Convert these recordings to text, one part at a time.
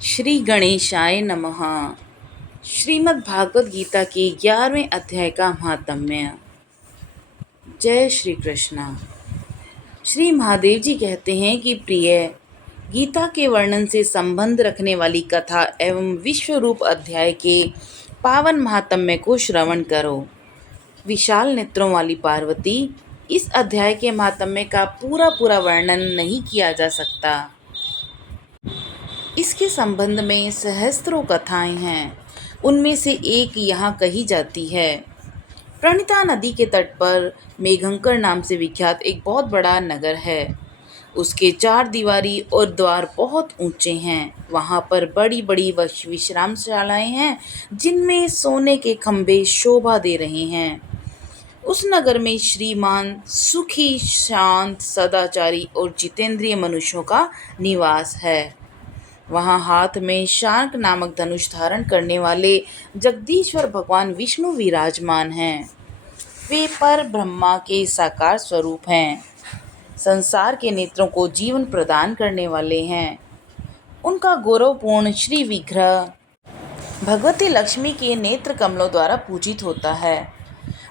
श्री गणेशाय नमः। श्रीमद् भागवत गीता के 11वें अध्याय का महात्म्य। जय श्री कृष्णा। श्री महादेव जी कहते हैं कि प्रिय, गीता के वर्णन से संबंध रखने वाली कथा एवं विश्व रूप अध्याय के पावन महात्म्य को श्रवण करो। विशाल नेत्रों वाली पार्वती, इस अध्याय के महात्म्य का पूरा पूरा वर्णन नहीं किया जा सकता। इसके संबंध में सहस्त्रों कथाएं हैं। उनमें से एक यहाँ कही जाती है। प्रणिता नदी के तट पर मेघंकर नाम से विख्यात एक बहुत बड़ा नगर है। उसके 4 दीवारी और द्वार बहुत ऊंचे हैं। वहाँ पर बड़ी बड़ी विश्रामशालाएं हैं, जिनमें सोने के खंभे शोभा दे रहे हैं। उस नगर में श्रीमान, सुखी, शांत, सदाचारी और जितेंद्रिय मनुष्यों का निवास है। वहाँ हाथ में शार्क नामक धनुष धारण करने वाले जगदीश्वर भगवान विष्णु विराजमान हैं। वे पर ब्रह्मा के साकार स्वरूप हैं। संसार के नेत्रों को जीवन प्रदान करने वाले हैं। उनका गौरवपूर्ण श्री विग्रह भगवती लक्ष्मी के नेत्र कमलों द्वारा पूजित होता है।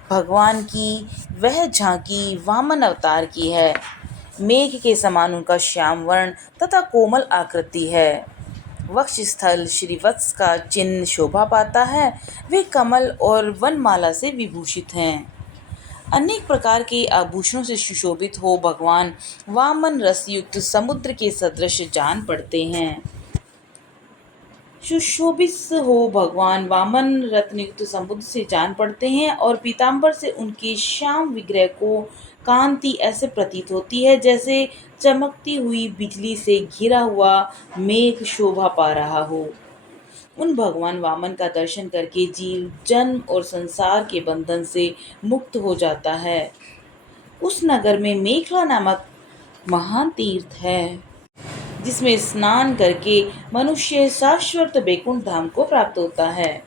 भगवान की वह झांकी वामन अवतार की है। मेघ के समान उनका श्याम वर्ण तथा कोमल आकृति है। वक्षस्थल श्रीवत्स का चिन्ह शोभा पाता है। वे कमल और वनमाला से विभूषित हैं। अनेक प्रकार के आभूषणों से सुशोभित हो भगवान वामन रसयुक्त समुद्र के सदृश जान पड़ते हैं। सुशोभित हो भगवान वामन रत्नयुक्त समुद्र से जान पड़ते हैं और पीताम्बर से उनके श्याम विग्रह को कांति ऐसे प्रतीत होती है जैसे चमकती हुई बिजली से घिरा हुआ मेघ शोभा पा रहा हो। उन भगवान वामन का दर्शन करके जीव जन्म और संसार के बंधन से मुक्त हो जाता है। उस नगर में मेखला नामक महान तीर्थ है, जिसमें स्नान करके मनुष्य शाश्वत बैकुंठ धाम को प्राप्त होता है।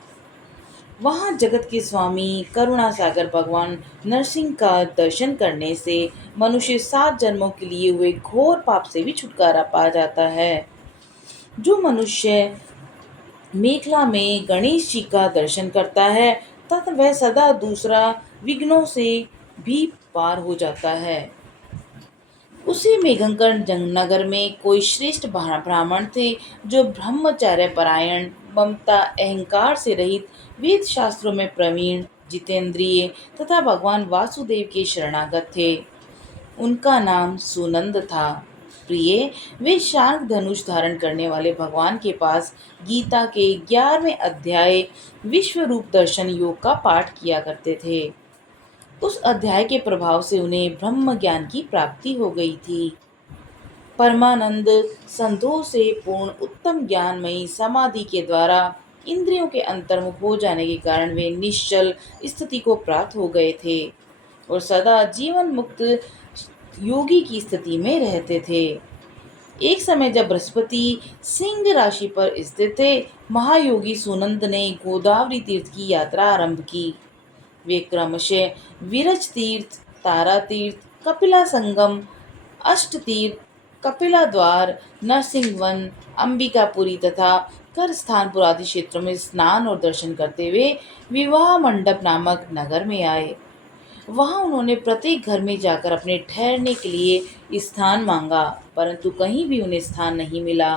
वहाँ जगत के स्वामी करुणा सागर भगवान नरसिंह का दर्शन करने से मनुष्य 7 जन्मों के लिए हुए घोर पाप से भी छुटकारा पा जाता है। जो मनुष्य मेखला में गणेश जी का दर्शन करता है तथा वह सदा दूसरा विघ्नों से भी पार हो जाता है। उसी मेघंकर नगर में कोई श्रेष्ठ ब्राह्मण थे, जो ब्रह्मचर्य परायण, ममता अहंकार से रहित, वेद शास्त्रों में प्रवीण, जितेंद्रिय तथा भगवान वासुदेव के शरणागत थे। उनका नाम सुनंद था। प्रिय, वे शार्क धनुष धारण करने वाले भगवान के पास गीता के 11वें अध्याय विश्व रूप दर्शन योग का पाठ किया करते थे। उस अध्याय के प्रभाव से उन्हें ब्रह्म ज्ञान की प्राप्ति हो गई थी। परमानंद संतोष से पूर्ण उत्तम ज्ञानमयी समाधि के द्वारा इंद्रियों के अंतर्मुख हो जाने के कारण वे निश्चल स्थिति को प्राप्त हो गए थे और सदा जीवन मुक्त योगी की स्थिति में रहते थे। एक समय जब बृहस्पति सिंह राशि पर स्थित थे, महायोगी सुनंद ने गोदावरी तीर्थ की यात्रा आरंभ की। वे क्रमशः विरज तीर्थ, तारा तीर्थ, कपिला संगम, अष्ट तीर्थ, कपिला द्वार, नरसिंहवन, अंबिकापुरी तथा कर स्थानपुर आदि क्षेत्रों में स्नान और दर्शन करते हुए विवाह मंडप नामक नगर में आए। वहां उन्होंने प्रत्येक घर में जाकर अपने ठहरने के लिए स्थान मांगा, परंतु कहीं भी उन्हें स्थान नहीं मिला।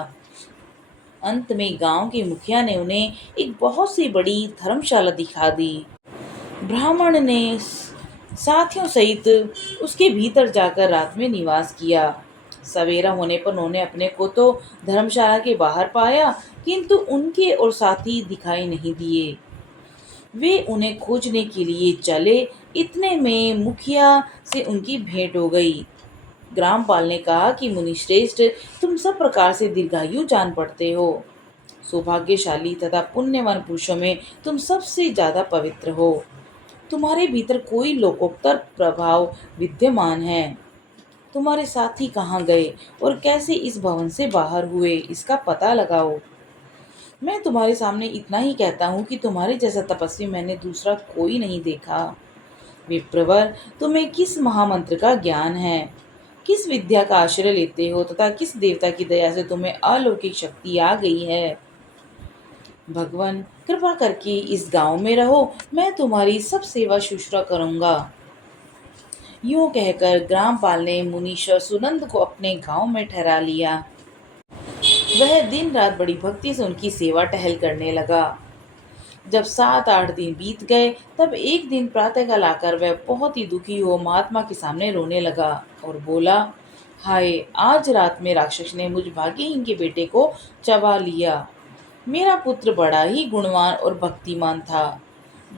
अंत में गांव के मुखिया ने उन्हें एक बहुत सी बड़ी धर्मशाला दिखा दी। ब्राह्मण ने साथियों सहित उसके भीतर जाकर रात में निवास किया। सवेरा होने पर उन्होंने अपने को तो धर्मशाला के बाहर पाया, किंतु उनके और साथी दिखाई नहीं दिए। वे उन्हें खोजने के लिए चले। इतने में मुखिया से उनकी भेंट हो गई। ग्रामपाल ने कहा कि मुनिश्रेष्ठ, तुम सब प्रकार से दीर्घायु जान पड़ते हो। सौभाग्यशाली तथा पुण्यवान पुरुषों में तुम सबसे ज्यादा पवित्र हो। तुम्हारे भीतर कोई लोकोत्तर प्रभाव विद्यमान है। तुम्हारे साथी कहाँ गए और कैसे इस भवन से बाहर हुए, इसका पता लगाओ। मैं तुम्हारे सामने इतना ही कहता हूँ कि तुम्हारे जैसा तपस्वी मैंने दूसरा कोई नहीं देखा। विप्रवर, तुम्हें किस महामंत्र का ज्ञान है? किस विद्या का आश्रय लेते हो तथा किस देवता की दया से तुम्हें अलौकिक शक्ति आ गई है? भगवान, कृपा करके इस गांव में रहो, मैं तुम्हारी सब सेवा शुश्रूषा करूंगा। यूं कहकर ग्रामपाल ने मुनीश्वर सुनंद को अपने गांव में ठहरा लिया। वह दिन रात बड़ी भक्ति से उनकी सेवा टहल करने लगा। जब 7-8 दिन बीत गए, तब एक दिन प्रातःकाल आकर वह बहुत ही दुखी हो महात्मा के सामने रोने लगा और बोला, हाय, आज रात में राक्षस ने मुझ भाग्यहीन के बेटे को चबा लिया। मेरा पुत्र बड़ा ही गुणवान और भक्तिमान था।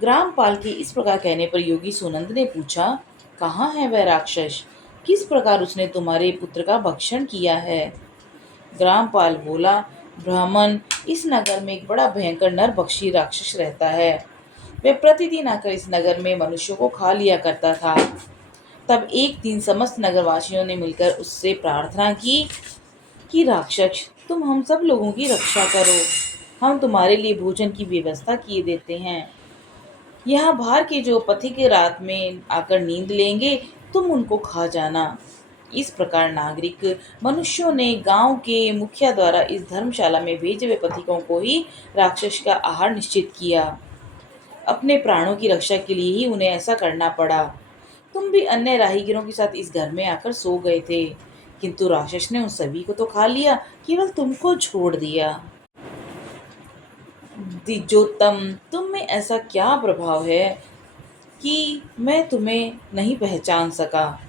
ग्रामपाल के इस प्रकार कहने पर योगी सुनंद ने पूछा, कहाँ है वह राक्षस? किस प्रकार उसने तुम्हारे पुत्र का भक्षण किया है? ग्रामपाल बोला, ब्राह्मण, इस नगर में एक बड़ा भयंकर नरभक्षी राक्षस रहता है। वह प्रतिदिन आकर इस नगर में मनुष्यों को खा लिया करता था। तब एक दिन समस्त नगरवासियों ने मिलकर उससे प्रार्थना की कि राक्षस, तुम हम सब लोगों की रक्षा करो। हम तुम्हारे लिए भोजन की व्यवस्था किए देते हैं। यहाँ बाहर के जो पथिक रात में आकर नींद लेंगे, तुम उनको खा जाना। इस प्रकार नागरिक मनुष्यों ने गांव के मुखिया द्वारा इस धर्मशाला में भेजे हुए पथिकों को ही राक्षस का आहार निश्चित किया। अपने प्राणों की रक्षा के लिए ही उन्हें ऐसा करना पड़ा। तुम भी अन्य राहगीरों के साथ इस घर में आकर सो गए थे, किंतु राक्षस ने उन सभी को तो खा लिया, केवल तुमको छोड़ दिया। द्विजोत्तम, तुम में ऐसा क्या प्रभाव है कि मैं तुम्हें नहीं पहचान सका?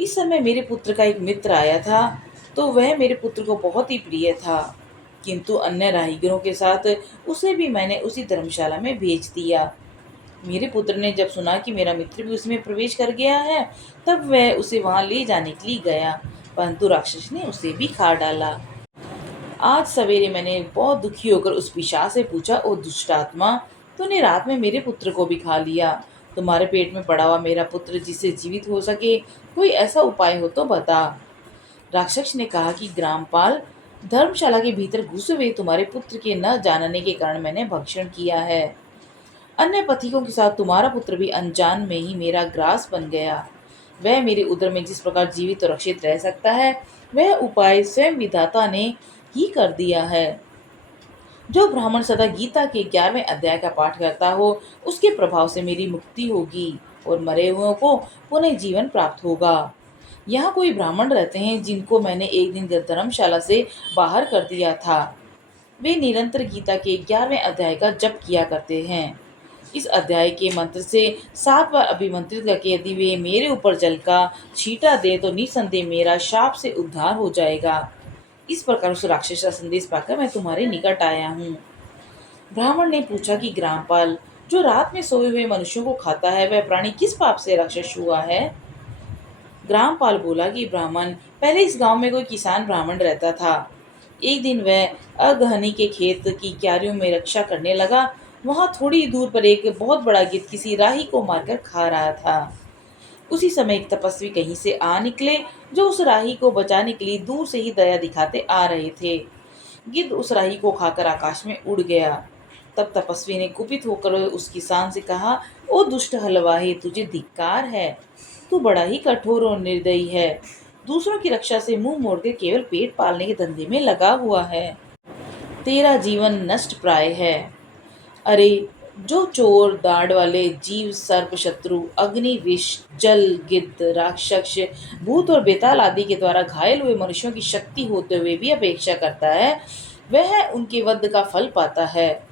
इस समय मेरे पुत्र का एक मित्र आया था, तो वह मेरे पुत्र को बहुत ही प्रिय था, किंतु अन्य राहगीरों के साथ उसे भी मैंने उसी धर्मशाला में भेज दिया। मेरे पुत्र ने जब सुना कि मेरा मित्र भी उसमें प्रवेश कर गया है, तब वह उसे वहां ले जाने के लिए गया, परंतु राक्षस ने उसे भी खा डाला। आज सवेरे मैंने बहुत दुखी होकर उस पिशाच से पूछा, ओ दुष्टात्मा, तूने रात में मेरे पुत्र को भी खा लिया। तुम्हारे पेट में पड़ा हुआ मेरा पुत्र जिससे जीवित हो सके, कोई ऐसा उपाय हो तो बता। राक्षस ने कहा कि ग्रामपाल, धर्मशाला के भीतर घुसे हुए तुम्हारे पुत्र के न जानने के कारण मैंने भक्षण किया है। अन्य पथिकों के साथ तुम्हारा पुत्र भी अनजान में ही मेरा ग्रास बन गया। वह मेरे उदर में जिस प्रकार जीवित और रक्षित रह सकता है, वह उपाय स्वयं विधाता ने ही कर दिया है। जो ब्राह्मण सदा गीता के 11वें अध्याय का पाठ करता हो, उसके प्रभाव से मेरी मुक्ति होगी और मरे हुओं को पुनः जीवन प्राप्त होगा। यहाँ कोई ब्राह्मण रहते हैं जिनको मैंने एक दिन धर्मशाला से बाहर कर दिया था। वे निरंतर गीता के 11वें अध्याय का जप किया करते हैं। इस अध्याय के मंत्र से 7 बार अभिमंत्रित करके यदि वे मेरे ऊपर जल का छींटा दे तो निसंदेह मेरा शाप से उद्धार हो जाएगा। इस प्रकार उस राक्षस का संदेश पाकर मैं तुम्हारे निकट आया हूँ। ब्राह्मण ने पूछा कि ग्रामपाल, जो रात में सोए हुए मनुष्यों को खाता है, वह प्राणी किस पाप से राक्षस हुआ है? ग्रामपाल बोला कि ब्राह्मण, पहले इस गांव में कोई किसान ब्राह्मण रहता था। एक दिन वह अगहनी के खेत की क्यारियों में रक्षा करने लगा। वहां थोड़ी दूर पर एक बहुत बड़ा गिद्ध किसी राही को मारकर खा रहा था। उसी समय एक तपस्वी कहीं से आ निकले, जो उस राही को बचाने के लिए दूर से ही दया दिखाते आ रहे थे। गिद्ध उस राही को खाकर आकाश में उड़ गया। तब तपस्वी ने कुपित होकर उस किसान से कहा, ओ दुष्ट हलवाही, तुझे धिक्कार है। तू बड़ा ही कठोर और निर्दयी है। दूसरों की रक्षा से मुंह मोड़कर केवल पेट पालने के धंधे में लगा हुआ है। तेरा जीवन नष्ट प्राय है। अरे, जो चोर, दाढ़ वाले जीव, सर्प, शत्रु, अग्नि, विष, जल, गिद्ध, राक्षस, भूत और बेताल आदि के द्वारा घायल हुए मनुष्यों की शक्ति होते हुए भी अपेक्षा करता है, वह उनके वध का फल पाता है।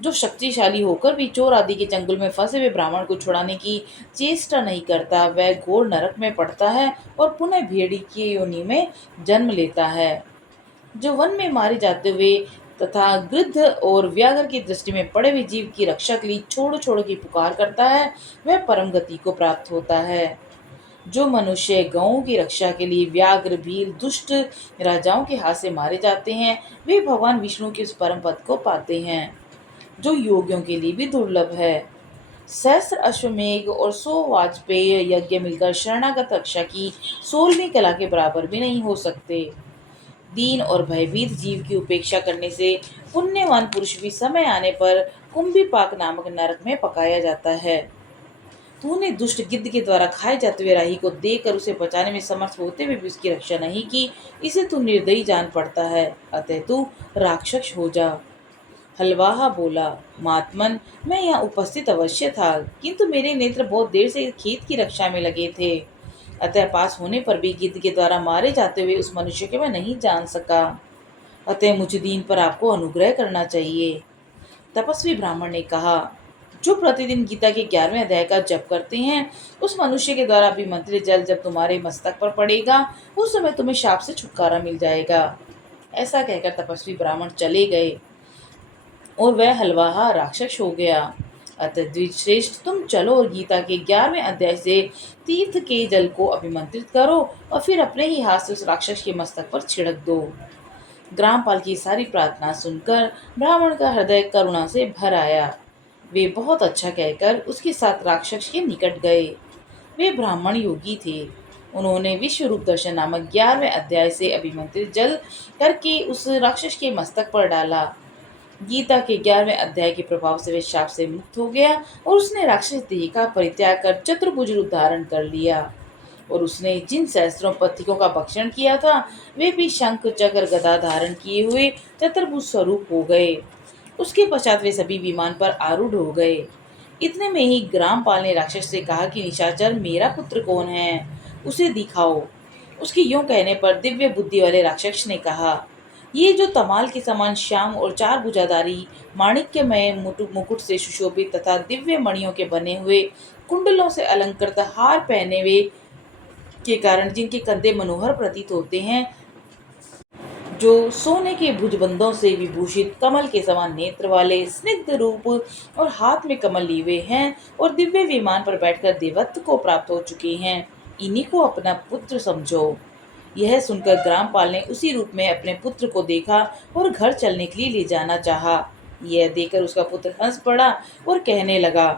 जो शक्तिशाली होकर भी चोर आदि के चंगुल में फंसे हुए ब्राह्मण को छुड़ाने की चेष्टा नहीं करता, वह घोर नरक में पड़ता है और पुनः भेड़ी की योनि में जन्म लेता है। जो वन में मारे जाते हुए तथा गृद्ध और व्याघ्र की दृष्टि में पड़े हुए जीव की रक्षा के लिए छोड़ छोड़ की पुकार करता है, वह परम गति को प्राप्त होता है। जो मनुष्य गौओं की रक्षा के लिए व्याघ्र, भील, दुष्ट राजाओं के हाथ से मारे जाते हैं, वे भगवान विष्णु के उस परम पद को पाते हैं, जो योगियों के लिए भी दुर्लभ है। सहस्त्र अश्वमेघ और 100 वाजपेय यज्ञ मिलकर शरणागत रक्षा की 16वीं कला के बराबर भी नहीं हो सकते। दीन और भयभीत जीव की उपेक्षा करने से पुण्यवान पुरुष भी समय आने पर कुंभीपाक नामक नरक में पकाया जाता है। तूने दुष्ट गिद्ध के द्वारा खाए जाते हुए राही को देखकर उसे बचाने में समर्थ होते हुए भी उसकी रक्षा नहीं की। इसे तू निर्दयी जान पड़ता है, अतः तू राक्षस हो जा। हलवाहा बोला, महात्मन, मैं यहाँ उपस्थित अवश्य था, किंतु मेरे नेत्र बहुत देर से खेत की रक्षा में लगे थे, अतः पास होने पर भी गिद्ध के द्वारा मारे जाते हुए उस मनुष्य के मैं नहीं जान सका। अतः मुझ दीन पर आपको अनुग्रह करना चाहिए। तपस्वी ब्राह्मण ने कहा, जो प्रतिदिन गीता के 11वें अध्याय का जप करते हैं, उस मनुष्य के द्वारा अभिमंत्रित जल जब तुम्हारे मस्तक पर पड़ेगा, उस समय तुम्हें शाप से छुटकारा मिल जाएगा। ऐसा कहकर तपस्वी ब्राह्मण चले गए और वह हलवाहा राक्षस हो गया। अतः द्विजश्रेष्ठ, तुम चलो और गीता के 11वें अध्याय से तीर्थ के जल को अभिमंत्रित करो और फिर अपने ही हाथ से उस राक्षस के मस्तक पर छिड़क दो। ग्रामपाल की सारी प्रार्थना सुनकर ब्राह्मण का हृदय करुणा से भर आया। वे बहुत अच्छा कहकर उसके साथ राक्षस के निकट गए। वे ब्राह्मण योगी थे। उन्होंने विश्व रूप दर्शन नामक 11वें अध्याय से अभिमंत्रित जल करके उस राक्षस के मस्तक पर डाला। गीता के 11वें अध्याय के प्रभाव से वे शाप से मुक्त हो गया और उसने राक्षस देह का परित्याग कर चतुर्भुज रूप धारण कर लिया। और उसने जिन सहस्त्रों पथिकों का भक्षण किया था, वे भी शंख चक्र गदा धारण किए हुए चतुर्भुज स्वरूप हो गए। उसके पश्चात वे सभी विमान पर आरूढ़ हो गए। इतने में ही ग्रामपाल ने राक्षस से कहा कि निशाचर, मेरा पुत्र कौन है, उसे दिखाओ। उसके यूं कहने पर दिव्य बुद्धि वाले राक्षस ने कहा, ये जो तमाल के समान श्याम और 4 भुजाधारी माणिक्यमय मुकुट से सुशोभित तथा दिव्य मणियों के बने हुए कुंडलों से अलंकृत हार पहने हुए के कारण जिनके कंधे मनोहर प्रतीत होते हैं, जो सोने के भुजबंदों से विभूषित कमल के समान नेत्र वाले स्निग्ध रूप और हाथ में कमल लिए हुए हैं और दिव्य विमान पर बैठकर देवत्व को प्राप्त हो चुके हैं, इन्हीं को अपना पुत्र समझो। यह सुनकर ग्रामपाल ने उसी रूप में अपने पुत्र को देखा और घर चलने के लिए ले जाना चाहा। यह देखकर उसका पुत्र हंस पड़ा और कहने लगा।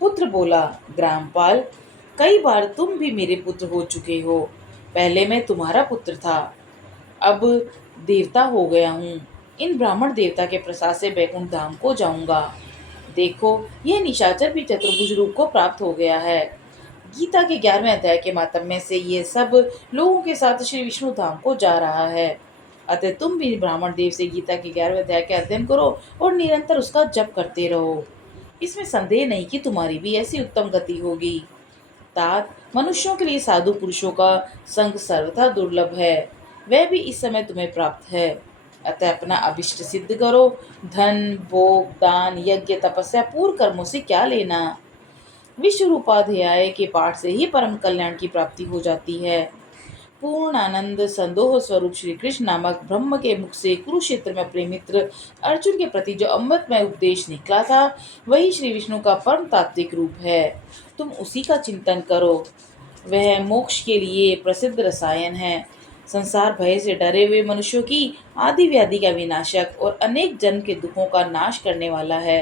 पुत्र बोला, ग्रामपाल, कई बार तुम भी मेरे पुत्र हो चुके हो। पहले मैं तुम्हारा पुत्र था, अब देवता हो गया हूँ। इन ब्राह्मण देवता के प्रसाद से बैकुंठ धाम को जाऊंगा। देखो, यह निशाचर भी चतुर्भुज रूप को प्राप्त हो गया है। गीता के 11वें अध्याय के मातम्य से ये सब लोगों के साथ श्री विष्णु धाम को जा रहा है। अतः तुम भी ब्राह्मण देव से गीता के 11वें अध्याय के अध्ययन करो और निरंतर उसका जप करते रहो। इसमें संदेह नहीं कि तुम्हारी भी ऐसी उत्तम गति होगी। तात, मनुष्यों के लिए साधु पुरुषों का संग सर्वथा दुर्लभ है, वह भी इस समय तुम्हें प्राप्त है। अतः अपना अभिष्ट सिद्ध करो। धन, भोग, दान, यज्ञ, तपस्या, पूर्व कर्मों से क्या लेना। विश्व रूपाध्याय के पाठ से ही परम कल्याण की प्राप्ति हो जाती है। पूर्ण आनंद संदोह स्वरूप श्री कृष्ण नामक ब्रह्म के मुख से कुरुक्षेत्र में अपने मित्र अर्जुन के प्रति जो अमृतमय उपदेश निकला था, वही श्री विष्णु का परम तात्विक रूप है। तुम उसी का चिंतन करो। वह मोक्ष के लिए प्रसिद्ध रसायन है। संसार भय से डरे हुए मनुष्यों की आदि व्याधि का विनाशक और अनेक जन्म के दुखों का नाश करने वाला है।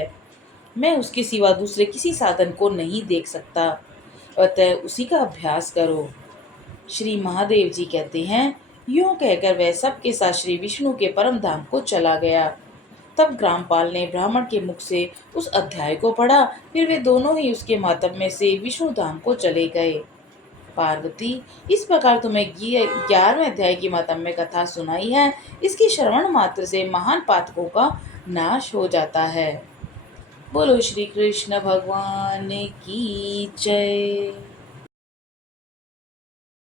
मैं उसके सिवा दूसरे किसी साधन को नहीं देख सकता, अतः उसी का अभ्यास करो। श्री महादेव जी कहते हैं, यूं कहकर वह सबके साथ श्री विष्णु के परम धाम को चला गया। तब ग्रामपाल ने ब्राह्मण के मुख से उस अध्याय को पढ़ा, फिर वे दोनों ही उसके मातम्य से विष्णु धाम को चले गए। पार्वती, इस प्रकार तुम्हें 11वें अध्याय की मातम्य कथा सुनाई है। इसके श्रवण मात्र से महान पातकों का नाश हो जाता है। बोलो श्री कृष्ण भगवान की जय।